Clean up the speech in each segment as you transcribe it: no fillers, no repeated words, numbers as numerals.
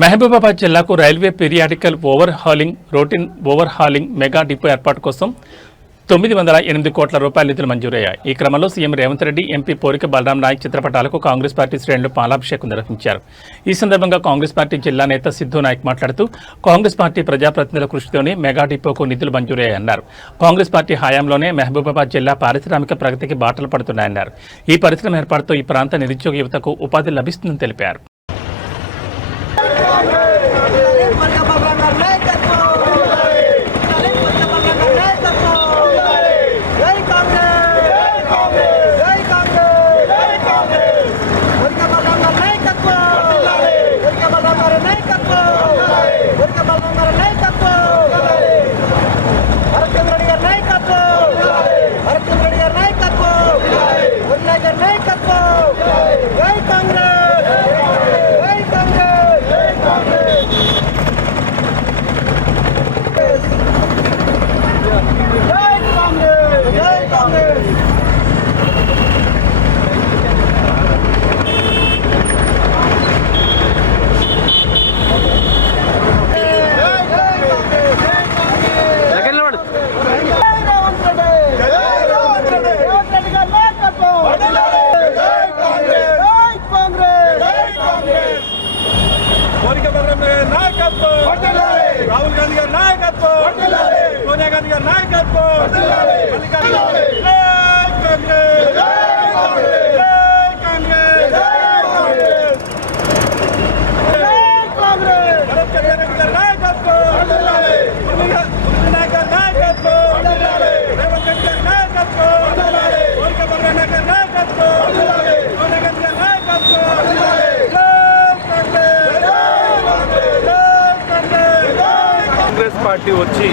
మహబూబాబాద్ జిల్లాకు railway periodical routine overhauling mega depot ఏర్పాటు కోసం 908 కోట్ల రూపాయల నిధులు మంజూరయ్యాయి. ఈ క్రమంలో సీఎం రేవంత్ రెడ్డి, ఎంపీ పోరిక బలరాం నాయక్ చిత్రపటాలకు కాంగ్రెస్ పార్టీ శ్రేణులు పాలాభిషేకం నిర్వహించారు. ఈ సందర్భంగా కాంగ్రెస్ పార్టీ జిల్లా నేత సిద్ధు నాయక్ మాట్లాడుతూ కాంగ్రెస్ పార్టీ ప్రజాప్రతినిధుల కృషితోనే మెగా డిపోకు నిధులు మంజూరయ్యాయన్నారు. కాంగ్రెస్ పార్టీ హయాంలోనే మహబూబాబాద్ జిల్లా పారిశ్రామిక ప్రగతికి బాటలు పడుతున్నాయన్నారు. ఈ పరిశ్రమ ఏర్పాటుతో ఈ ప్రాంత నిరుద్యోగ యువతకు ఉపాధి లభిస్తుందని తెలిపారు. రాహుల్ గాంధీ గారి నాయకత్వం, సోనియా గాంధీ గారి నాయకత్వం, కాంగ్రెస్ పార్టీ వచ్చి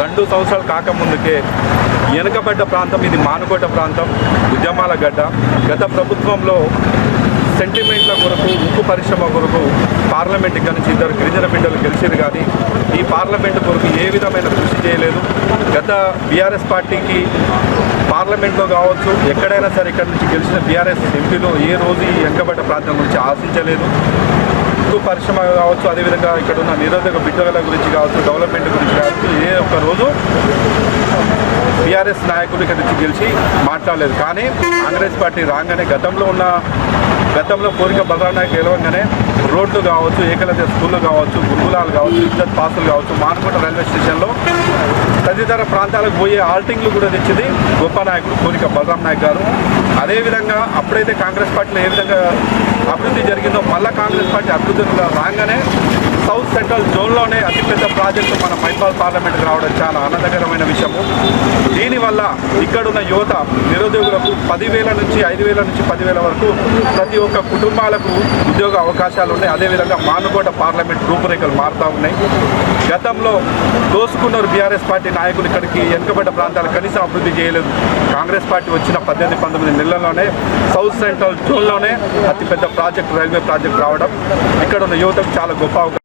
2 సంవత్సరాలు కాకముందుకే వెనుకబడ్డ ప్రాంతం ఇది, మానుకోట ప్రాంతం, ఉద్యమాల గడ్డ. గత ప్రభుత్వంలో సెంటిమెంట్ల కొరకు, ఉక్కు పరిశ్రమ కొరకు పార్లమెంట్ ఇక్కడ నుంచి 2 గిరిజన బిడ్డలు గెలిచారు, కానీ ఈ పార్లమెంటు కొరకు ఏ విధమైన కృషి చేయలేదు. గత బీఆర్ఎస్ పార్టీకి పార్లమెంట్లో కావచ్చు, ఎక్కడైనా సరే ఇక్కడ నుంచి గెలిచిన బీఆర్ఎస్ ఎంపీలు ఏ రోజు ఈ వెనుకబడ్డ ప్రాంతం గురించి ఆశించలేదు. ఉక్కు పరిశ్రమ కావచ్చు, అదేవిధంగా ఇక్కడ ఉన్న నిరోధక బిడ్డల గురించి కావచ్చు, డెవలప్మెంట్ గురించి కావచ్చు, ఏ ఒక్క రోజు బీఆర్ఎస్ నాయకులు ఇక్కడ నుంచి గెలిచి మాట్లాడలేదు. కానీ కాంగ్రెస్ పార్టీ రాగానే గతంలో పోరిక బలరాం నాయక్ గెలవంగానే రోడ్లు కావచ్చు, ఏకలవ్య స్కూళ్ళు కావచ్చు, గురుకులాలు కావచ్చు, ఇద్దరు పాసులు కావచ్చు, మానుకోట రైల్వే స్టేషన్లో తదితర ప్రాంతాలకు పోయే ఆల్టింగ్లు కూడా తెచ్చింది గొప్ప నాయకుడు పోరిక బలరాం నాయక్ గారు. అదేవిధంగా అప్పుడైతే కాంగ్రెస్ పార్టీలో ఏ విధంగా అభివృద్ధి జరిగిందో, మళ్ళీ కాంగ్రెస్ పార్టీ అభివృద్ధిలో రాగానే సౌత్ సెంట్రల్ జోన్లోనే అతిపెద్ద ప్రాజెక్టు మన మైపాల్ పార్లమెంట్కి రావడం చాలా ఆనందకరమైన విషయము. దీనివల్ల ఇక్కడున్న యువత నిరుద్యోగులకు 10,000 నుంచి 5,000 నుంచి 10,000 వరకు ప్రతి ఒక్క కుటుంబాలకు ఉద్యోగ అవకాశాలు ఉన్నాయి. అదేవిధంగా మానుకోట పార్లమెంట్ రూపురేఖలు మారుతూ ఉన్నాయి. గతంలో దోసుకున్నారు బీఆర్ఎస్ పార్టీ నాయకులు, ఇక్కడికి వెనుకబడ్డ ప్రాంతాలు కనీసం అభివృద్ధి చేయలేదు. కాంగ్రెస్ పార్టీ వచ్చిన 18-19 నెలల్లోనే సౌత్ సెంట్రల్ జోన్లోనే అతిపెద్ద ప్రాజెక్టు, రైల్వే ప్రాజెక్టు రావడం ఇక్కడ ఉన్న యువతకు చాలా గొప్ప అవకాశం.